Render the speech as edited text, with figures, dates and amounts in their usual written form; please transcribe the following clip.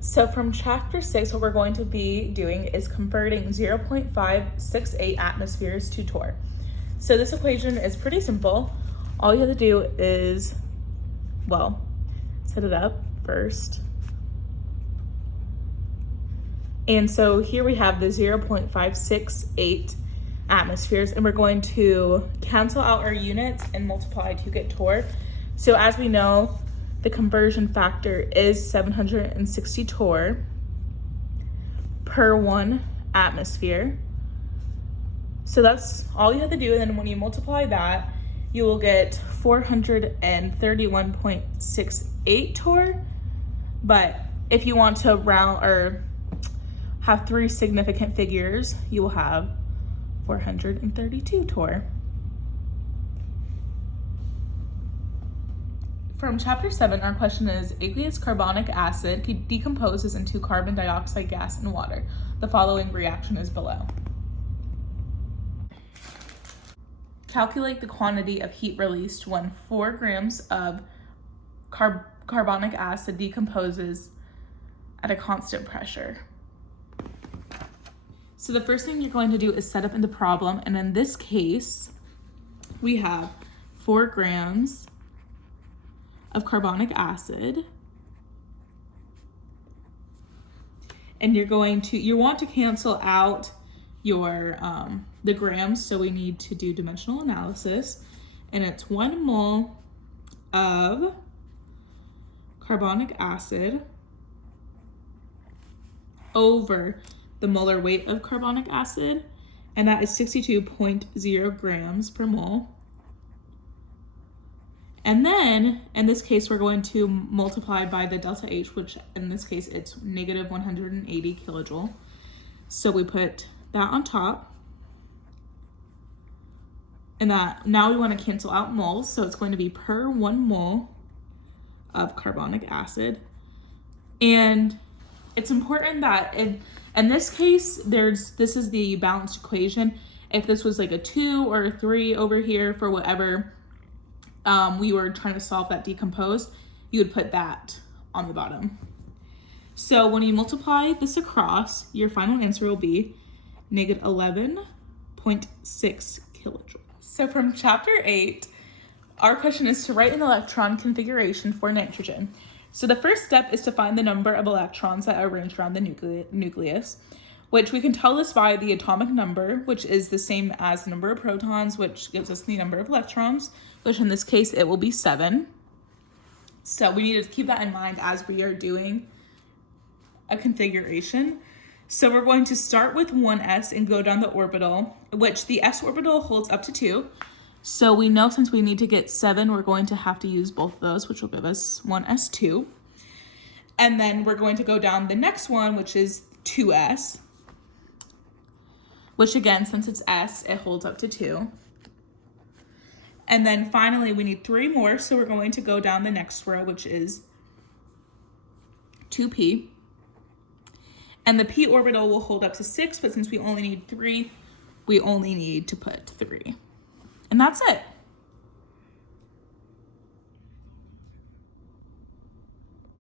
So from chapter 6, what we're going to be doing is converting 0.568 atmospheres to torr. So this equation is pretty simple. All you have to do is, well, set it up first. And so here we have the 0.568 atmospheres, and we're going to cancel out our units and multiply to get torr. So as we know, the conversion factor is 760 torr per 1 atmosphere. So that's all you have to do. And then when you multiply that, you will get 431.68 torr. But if you want to round or have 3 significant figures, you will have 432 torr. From chapter 7, our question is, aqueous carbonic acid decomposes into carbon dioxide gas and water. The following reaction is below. Calculate the quantity of heat released when 4 grams of carbonic acid decomposes at a constant pressure. So the first thing you're going to do is set up in the problem, and in this case, we have 4 grams of carbonic acid, and you want to cancel out your the grams, so we need to do dimensional analysis, and it's 1 mole of carbonic acid over the molar weight of carbonic acid, and that is 62.0 grams per mole. And then, in this case, we're going to multiply by the delta H, which in this case, it's negative 180 kilojoule. So we put that on top. And that now we want to cancel out moles. So it's going to be per 1 mole of carbonic acid. And it's important that in this case, this is the balanced equation. If this was like a 2 or a 3 over here for whatever we were trying to solve that decomposed, you would put that on the bottom. So when you multiply this across, your final answer will be negative 11.6 kilojoules. So from chapter 8, our question is to write an electron configuration for nitrogen. So the first step is to find the number of electrons that are arranged around the nucleus, which we can tell this by the atomic number, which is the same as the number of protons, which gives us the number of electrons, which in this case, it will be 7. So we need to keep that in mind as we are doing a configuration. So we're going to start with 1s and go down the orbital, which the s orbital holds up to 2. So we know since we need to get 7, we're going to have to use both of those, which will give us 1s2. And then we're going to go down the next one, which is 2s, which again, since it's s, it holds up to 2. And then finally, we need 3 more, so we're going to go down the next row, which is 2p. And the p orbital will hold up to 6, but since we only need 3, we only need to put 3. And that's it.